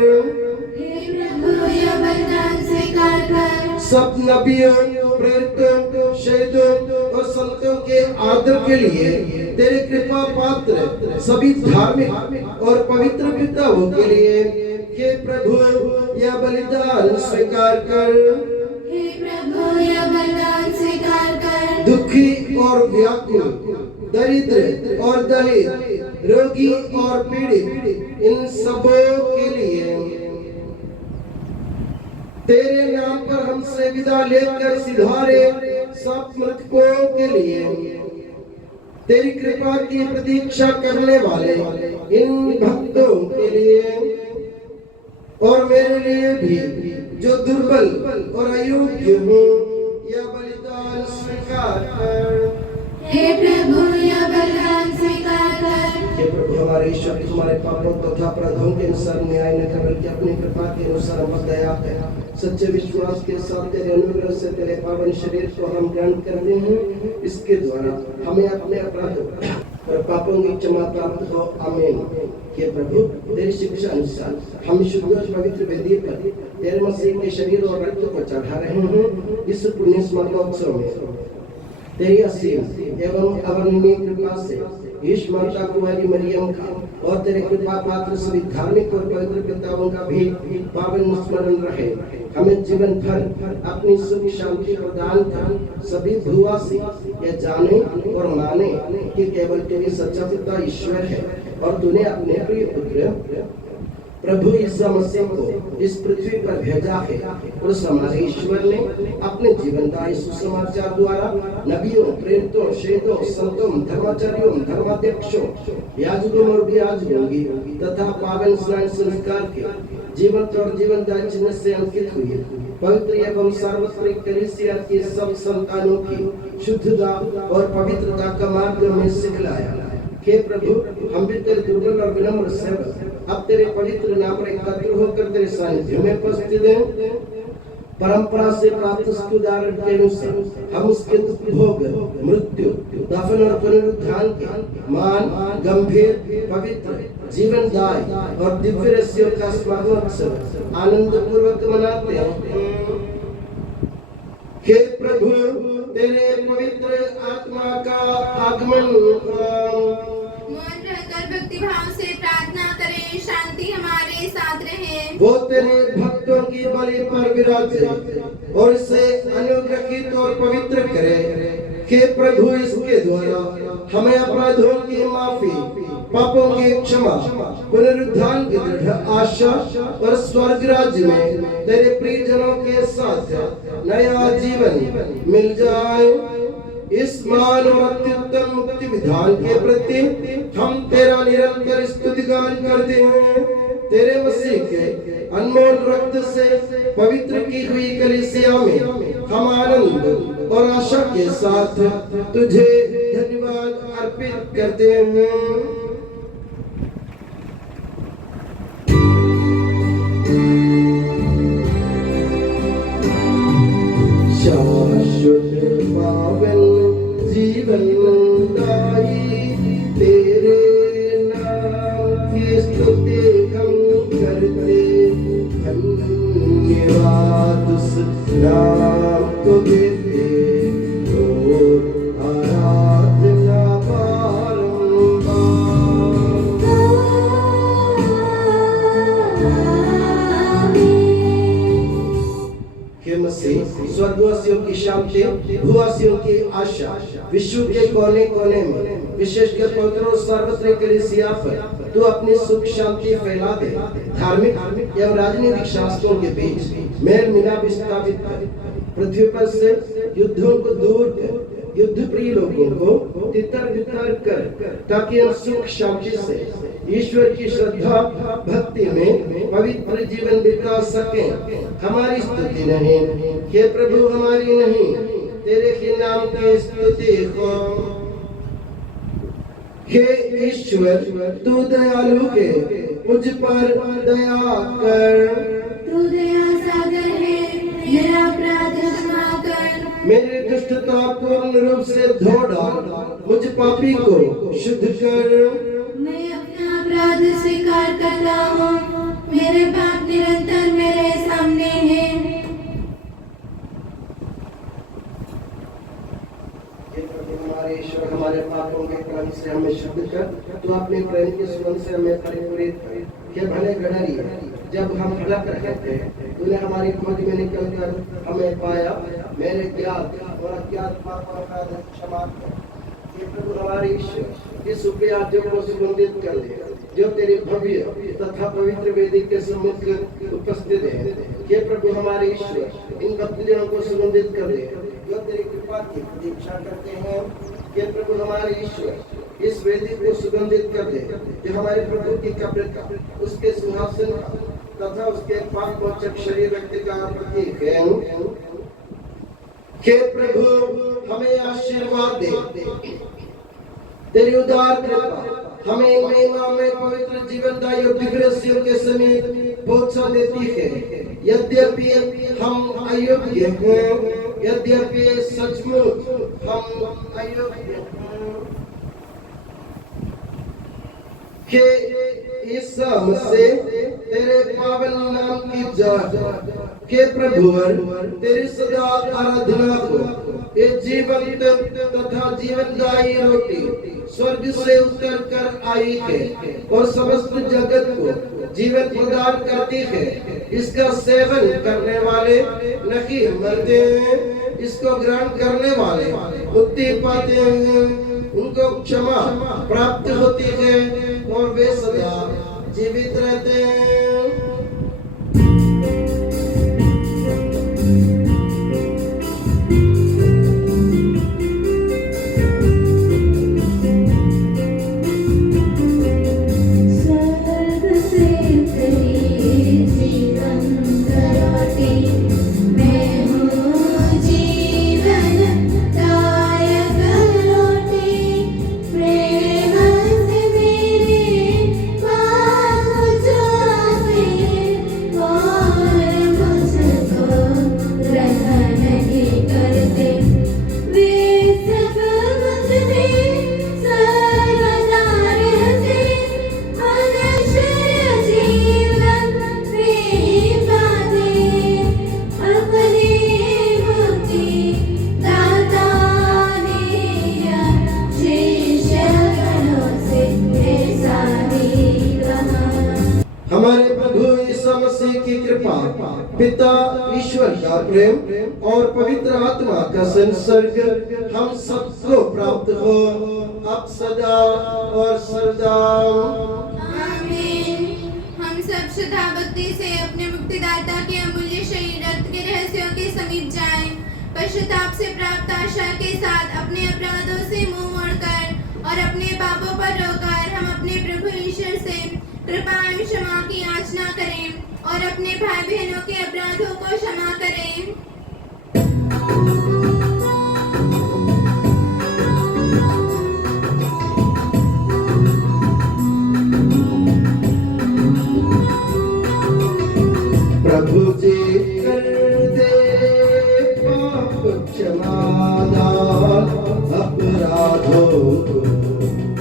हे प्रभु यह बलिदान स्वीकार कर। सब नबियों, प्रेरितों, शहीदों और संतों के आदर के लिए तेरे कृपा पात्र सभी धार्मिक और पवित्र पिताओं के लिए, हे प्रभु यह बलिदान स्वीकार कर। हे प्रभु यह बलिदान स्वीकार कर। दुखी और व्याकुल, दरिद्र और दलित, रोगी और पीड़ित, इन सबों के लिए तेरे नाम पर हमसे विदा लेकर सिधारे सब मृतकों के लिए, तेरी कृपा की प्रतीक्षा करने वाले इन भक्तों के लिए और मेरे लिए भी जो दुर्बल और अयोग्य हूँ, यह बलिदान स्वीकार कर। हे प्रभु यह बलिदान स्वीकार कर। हे प्रभु हमारे ईश्वर, तुम्हारे पापों तथा अपराधों के अनुसार न्याय न कर बल्कि अपनी कृपा के अनुसार हम पर दया है। सच्चे विश्वास के साथ तेरे अनुग्रह से तेरे पावन शरीर को हम ग्रहण करते हैं, इसके द्वारा हमें अपने अपराधों और पापों की क्षमा प्राप्त हो। आमीन। हे प्रभु, तेरी शिक्षा अनुसार हम शुद्ध और पवित्र वेदी पर तेरे मसीह के शरीर और रक्त को चढ़ा रहे हैं। इस पुण्य स्मरणोत्सव में तेरी असीम एवं अवर्णनीय कृपा से ईश माता कुमारी मरियम का और तेरे कृपा पात्र सभी धार्मिक और पवित्र पिताओं का भी पावन स्मरण रहे। हमें जीवन भर अपनी सुख शांति प्रदान कर सभी भूवासी यह जाने और माने कि केवल तेरी सच्चा पिता ईश्वर है और तूने अपने प्रिय पुत्र प्रभु यीशु मसीह को इस पृथ्वी पर भेजा है। और हमारे ईश्वर ने अपने जीवनदायी सुसमाचार द्वारा नबियों, प्रेरितों, शहीदों, संतों, धर्माचार्यों, धर्माध्यक्षों, याजकों और याजकों तथा पावन स्नान संस्कार के जीवंत और जीवनदायी चिन्ह से अंकित हुई पवित्र एवं सार्वत्रिक कलीसिया की सब संतानों की शुद्धता और पवित्रता का मार्ग में सिखलाया। हे प्रभु, हम भी तेरे दुर्बल और विनम्र सेवक अब तेरे पवित्र नाम पर एकत्र होकर तेरे सानिध्य में उपस्थित हैं। परंपरा से प्राप्त उसके उदाहरण के अनुसार हम उसके दुख भोग, मृत्यु, दफन और पुनरुत्थान के मान, गंभीर, पवित्र, जीवनदायी और दिव्य रहस्यों का स्मरण उत्सव आनंद पूर्वक मनाते हैं। हे प्रभु, तेरे पवित्र आत्मा का आगमन मौन रहकर भक्ति भाव से प्रार्थना करें, शांति हमारे साथ रहे। वो तेरे भक्तों की बलि पर विराजे और इसे अनुग्रहित और पवित्र करे। हे प्रभु, इसके द्वारा हमें अपराधों की माफी, पापों की क्षमा, पुनरुत्थान की दृढ़ आशा और स्वर्ग राज्य में तेरे प्रियजनों के साथ नया जीवन मिल जाए। इस मान और अत्युत्तम मुक्ति विधान के प्रति हम तेरा निरंतर स्तुतिगान करते हैं। तेरे मसीह के अनमोल रक्त से पवित्र की हुई कलीसिया में हम आनंद और आशा के साथ तुझे धन्यवाद अर्पित करते हैं। शाश्वत पावन जीवनदायी तेरे नाम की स्तुति हम करते, धन्यवाद उस नाम को देते और आराधना स्वर्गवासियों की शांति, भूवासियों की आशा, विश्व के कोने कोने में विशेषकर पवित्र और सार्वत्रिक कलीसिया पर तू अपनी सुख शांति फैला दे। धार्मिक एवं राजनीतिक शास्त्रों के बीच मेल मिलाप स्थापित कर, पृथ्वी पर से युद्धों को दूर कर, युद्ध प्रिय लोगों को तितर बितर कर, ताकि हम सुख शांति से ईश्वर की श्रद्धा भक्ति में पवित्र जीवन बिता सकें। हमारी स्तुति नहीं, हे प्रभु, हमारी नहीं, तेरे के नाम की स्तुति हो। हे ईश्वर, तू दयालु है, मुझ पर दया कर। तू दया सागर है, मेरा अपराध क्षमा कर। मेरी दुष्टता पूर्ण रूप से धो डाल, मुझ पापी को शुद्ध कर। मैं अपना अपराध स्वीकार करता हूँ, मेरे पाप निरंतर मेरे सामने हैं। हमारे ईश्वर, हमारे पापों के कारण से हमें शुद्ध कर, तू अपने प्रेम के सुगंध से हमें परिपूरित कर। ये भले गडरी, जब हम गलत रहे थे, तूने हमारी खोज में निकलकर हमें पाया। मेरे ज्ञात और अज्ञात पापों का क्षमा कर। ये प्रभु हमारे ईश्वर, इस उपयाज्यों को सुगंधित कर दे, जो तेरी भव्य तथा पवित्र वेदी के सम्मुख उपस्थित है। ये प्रभु हमारे ईश्वर, इन भक्तजनों को सुगंधित कर दे, जो तेरी कृपा की प्रतीक्षा करते हैं। ये प्रभु हमारे ईश्वर, इस वेदी को सुगंधित कर दे, जो हमारे प्रभु की कब्र का, उसके सिंहासन का तथा उसके पाप मोचक शरीर व्यक्ति का प्रतीक है। हे प्रभु, हमें आशीर्वाद दे। तेरी उदार कृपा हमें महिमा में पवित्र जीवनदायी और दिव्य रहस्यों के समीप पहुंचा देती है। यद्यपि हम अयोग्य हैं, यद्यपि सचमुच हम अयोग्य हैं, के इस से तेरे पावन नाम की जय। के प्रभुवर, तेरी सदा आराधना को ये जीवंत तथा जीवनदायी रोटी स्वर्ग से उतर कर आई है और समस्त जगत को जीवन प्रदान करती है। इसका सेवन करने वाले नहीं मरते हैं, इसको ग्रहण करने वाले मुक्ति पाते हैं, उनको क्षमा प्राप्त होती है और वे सदा जीवित रहते हैं। प्रेम से मेरे पास पिता ईश्वर का प्रेम और पवित्र आत्मा का संसर्ग हम सबको प्राप्त हो अब सदा और सदा। आमीन। हम सब श्रद्धा भक्ति से अपने मुक्तिदाता के अमूल्य शरीर रक्त के रहस्यों के समीप जाएं। पश्चाताप से प्राप्त आशा के साथ अपने अपराधों से मुंह मोड़कर और अपने पापों पर रोकर हम अपने प्रभु ईश्वर से कृपा एवं क्षमा की याचना करें और अपने भाई बहनों के अपराधों को क्षमा करें। प्रभु जी कर दे पाप क्षमा दान अपराधों को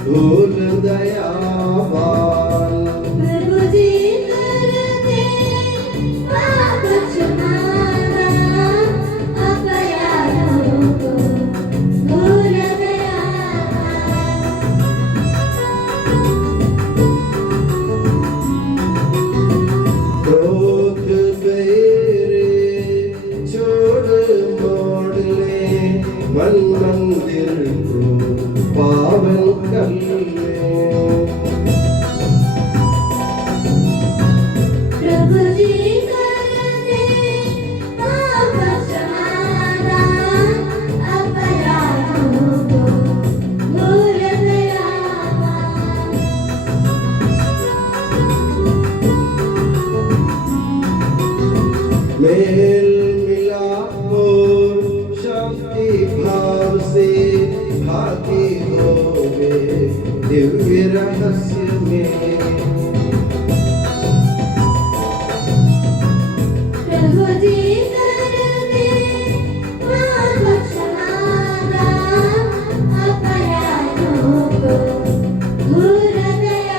भूल दयावान। प्रभु जी कर दे पाप क्षमा अपराधों को भूल दयावान। क्रोध बेरे छोड़ मोड़ ले मन मंदिर को पावन कर ले। प्रभु जी कर दे पाप क्षमा अपराधों को भूल दयावान। मेल मिलाप हो शांति भाव से भागी होवे दिव्य रहस्य में। प्रभु जी कर दे पाप क्षमा अपराधों को भूल दयावान।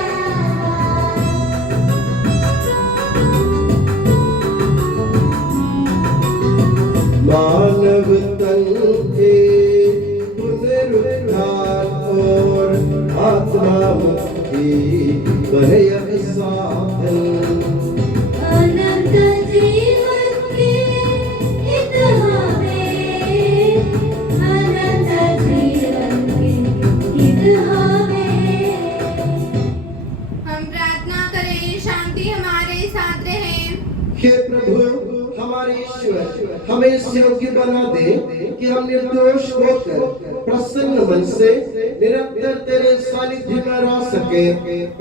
मानव तन के पुनरुद्धार और आत्मा मुक्ति बने साधन। अनंत जीवन के हित हमें, अनंत जीवन के हित हमें। हम प्रार्थना करें शांति हमारे साथ रहे। हे प्रभु हमारे ईश्वर हमें इस योग्य बना दे कि हम निर्दोष होकर प्रसन्न मन से निरंतर तेरे सानिध्य में रह सके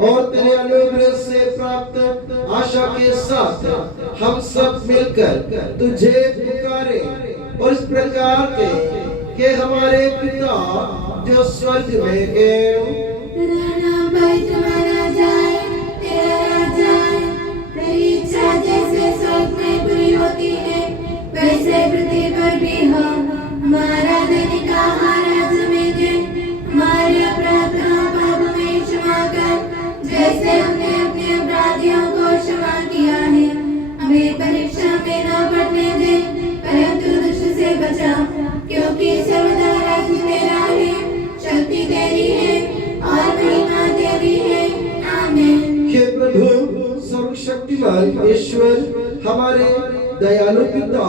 और तेरे अनुग्रह से प्राप्त आशा के साथ हम सब मिलकर तुझे पुकारे और इस प्रकार के हमारे पिता जो स्वर्ग में है। तेरा नाम पवित्र माना जाए, तेरा राज्य आए, तेरी इच्छा जैसे स्वर्ग में पूरी होती है वैसे पृथ्वी पर भी हो। हमारा दैनिक आहार आज हमें दे, हमारे अपराध पाप में क्षमा कर जैसे हमने अपने अपराधियों को क्षमा किया है। हमें परीक्षा में न पड़ने दे परंतु दुष्ट से बचा, क्योंकि सर्वदा राज्य तेरा है, शक्ति तेरी है और महिमा तेरी है। आमीन। हे प्रभु सर्वशक्तिमान ईश्वर हमारे दयालु पिता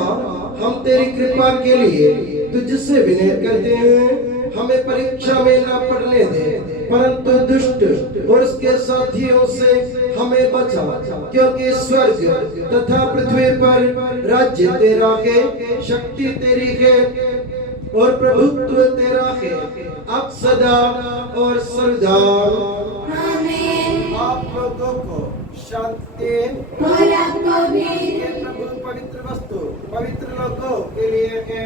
हम तेरी कृपा के लिए तुझसे विनय करते हैं। हमें परीक्षा में न पड़ने दे परंतु दुष्ट और उसके साथियों से हमें बचा, क्योंकि स्वर्ग तथा पृथ्वी पर राज्य तेरा है, शक्ति तेरी है और प्रभुत्व तेरा है अब सदा और सदा। आमीन। आप लोगों को शांति और आपको भी। ये प्रभु पवित्र वस्तु पवित्र लोगों के लिए है।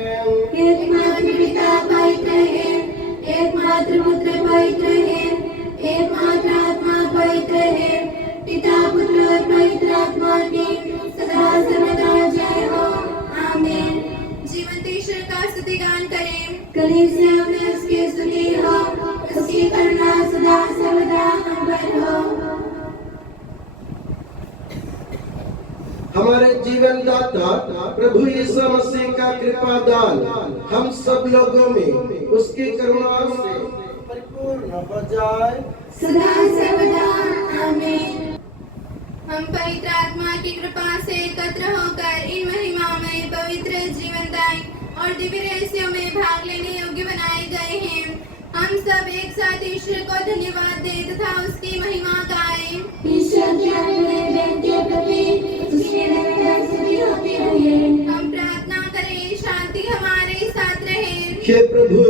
एकमात्र पिता पवित्र है, एकमात्र पुत्र पवित्र है, एकमात्र आत्मा पवित्र है। पिता पुत्र और पवित्र आत्मा की सदा सर्वदा जय हो। आमीन। जीवंत ईश्वर का स्तुतिगान करें। कलीसिया में उसकी स्तुति हो, उसकी करुणा सदा सर्वदा हम पर हो। हमारे जीवन दाता प्रभु यीशु मसीह का कृपा दान हम सब लोगों में उसकी करुणा से परिपूर्ण हो जाए सदा सर्वदा। आमीन। हम पवित्र आत्मा की कृपा से एकत्र होकर इन महिमामय पवित्र जीवनदायी और दिव्य रहस्यों में भाग लेने योग्य बनाए गए हैं। हम सब एक साथ ईश्वर को धन्यवाद दें तथा उसकी महिमा गाएं। ईश्वर की अनुग्रह के प्रति उसकी निरंतर स्तुति होती रहे। हम प्रार्थना करें, शांति हमारे साथ रहे। हे प्रभु,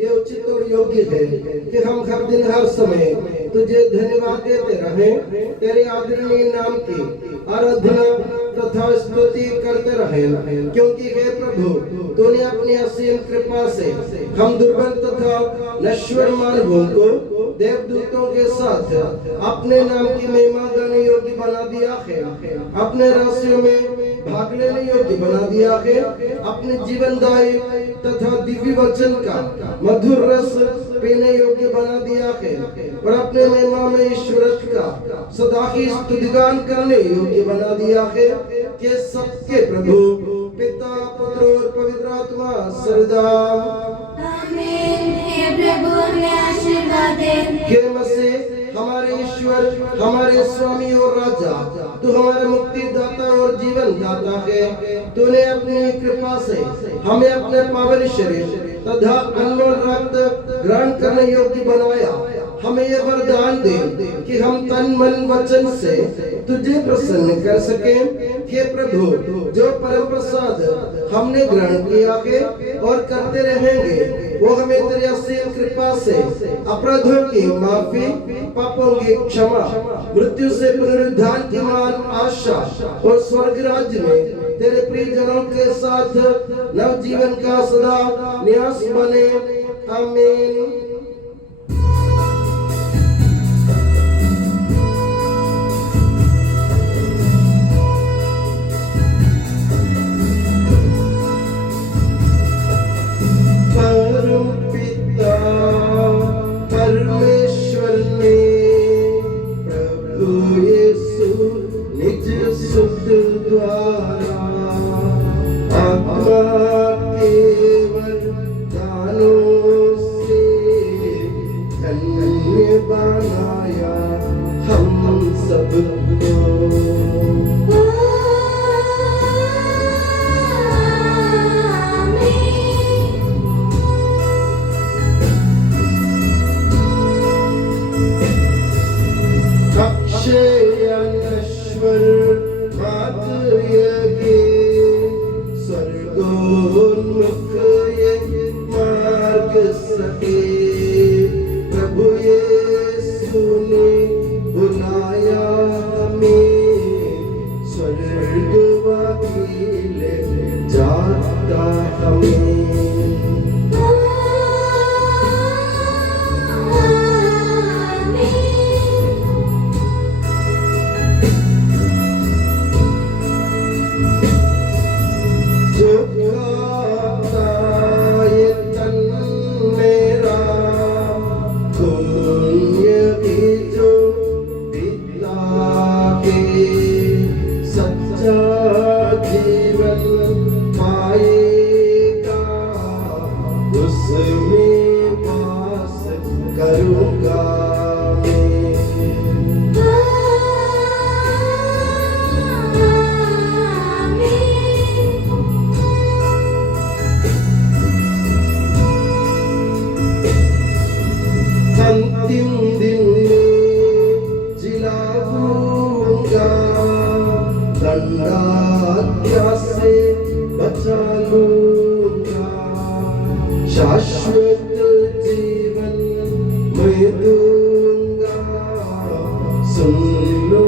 ये उचित और योग्य है कि हम हर दिन हर समय तुझे धन्यवाद देते रहें, तेरे आदरणीय नाम की आराधना तथा स्तुति करते रहें, क्योंकि हे प्रभु, तूने अपनी असीम कृपा से हम दुर्बल तथा नश्वर मानवों को देवदूतों के साथ अपने नाम की महिमा गाने योग्य बना दिया है, अपने रहस्यों में भाग लेने योग्य बना दिया है, अपने जीवनदायी तथा दिव्य वचन का मधुर रस पीने योग्य बना दिया है और अपने महिमा में ईश्वर का सदा ही स्तुतिगान करने योग्य बना दिया है कि सबके प्रभु पिता, पुत्र और पवित्र आत्मा सदा आमीन। हे प्रभु, हमें आशीर्वाद दे। हे मसीह, हमारे ईश्वर, हमारे स्वामी और राजा, तू हमारा मुक्ति दाता और जीवन दाता है। तूने अपनी कृपा से हमें अपने पावन शरीर तथा अनमोल रक्त ग्रहण करने योग्य बनाया। हमें यह वरदान दे कि हम तन मन वचन से तुझे प्रसन्न कर सकें। हे प्रभु, जो परम प्रसाद हमने ग्रहण किया है और करते रहेंगे, वो हमें तेरी असीम कृपा से अपराधों की माफी, पापों की क्षमा, मृत्यु से पुनरुद्धान की मान आशा और स्वर्ग राज्य में तेरे प्रियजनों के साथ नव जीवन का सदा न्यास बने। आमीन। पिता परमेश्वर ने प्रभु यीशु निज सुत द्वारा आत्मा के वरदानों से धन्य बनाया हम सबको। अक्षयनश्वर मातयगे स्वर्गोन्मुख ये मार्ग सके, प्रभु यीशु ने बुलाया हमें स्वर्ग वकील जाता हमें। अंतिम दिन में जिलाऊंगा, दंडाज्ञा से बचा लूंगा, शाश्वत जीवन मैं दूंगा। सुन लो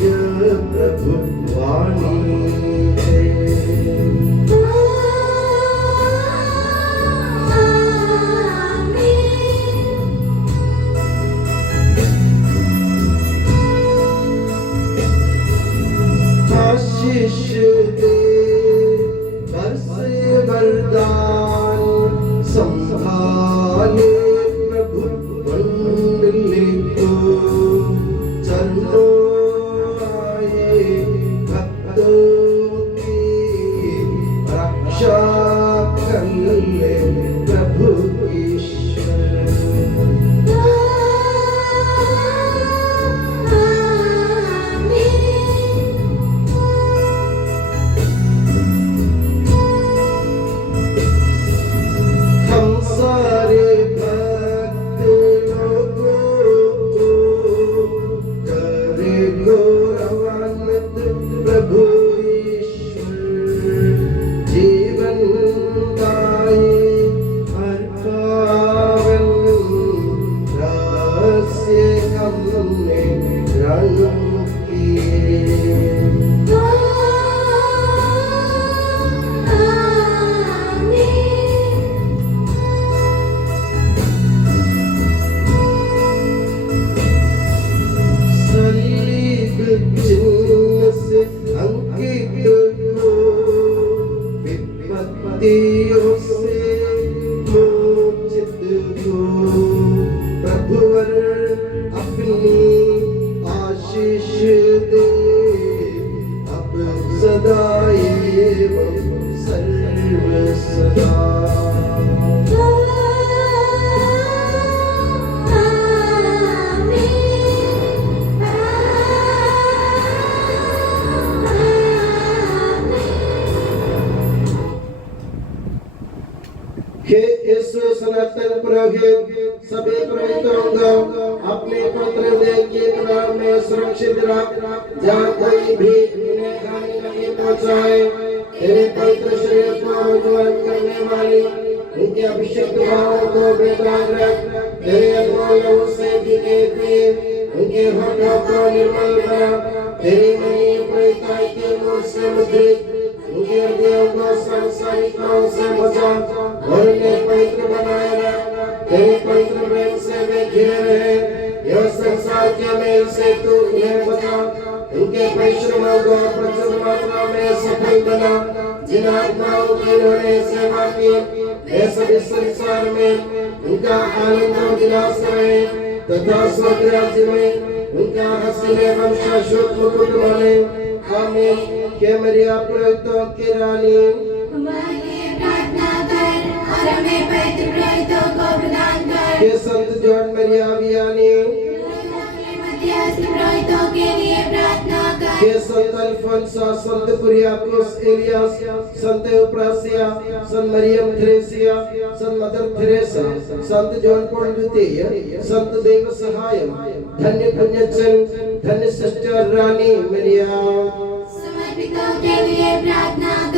यह प्रभु वाणी है। आशीष दे बरसे वरदान, संभाले प्रभु मंडली को, चरणों आए भक्तों की रक्षा कर ले प्रभु ईश्वर। आमीन। विपत्तियों से मोचित हो प्रभुवर अपनी आशीष दे अब सदा एवं सर्व सदा। हे यीशु सनातन पुरोहित सभी पुरोहितों को अपने पवित्र देह के नाम में सुरक्षित रख, जहाँ कोई भी उन्हें हानि नहीं पहुँचाए। तेरे पवित्र शरीर को भगवान करने वाली उनके अभिषेक भावों को बेदाग रख। तेरे अनमोल लहू से भीगे हुए उनके होठों को निर्मल बना। तेरी मणि पवित्रता के नूर से मुद्रित उनके हृदयों को सांसारिकों से बचा और उन्हें पवित्र बनाए रख। तेरे पवित्र प्रेम से वे घिरे रहे। यह संसार के मेल से तू उन्हें बचा। उनके परिश्रमों को प्रचुर मात्रा में सफल बना। जिन आत्माओं की उन्होंने सेवा की वे सभी संसार में उनका आनंद और विलास रहे तथा स्वर्ग राज्य में उनका हसीन एवं शाश्वत मुकुट बने। आमीन। के मरिया पुरोहितों की रानी हमारे लिए प्रार्थना कर और हमें पवित्र पुरोहितों को प्रदान कर। के संत जॉन मरिया वियानी मध्यस्थ पुरोहितों के लिए प्रार्थना कर। के संत अल्फोंसा संत कुरियाकोस एलियास संत उप्रासिया संत मरियम थ्रेसिया संत मदर थेरेसा संत जॉन पॉल द्वितीय संत देव सहायम धन्य पुण्यचन धन्य सिस्टर रानी मरिया समर्पितों के लिए प्रार्थना कर।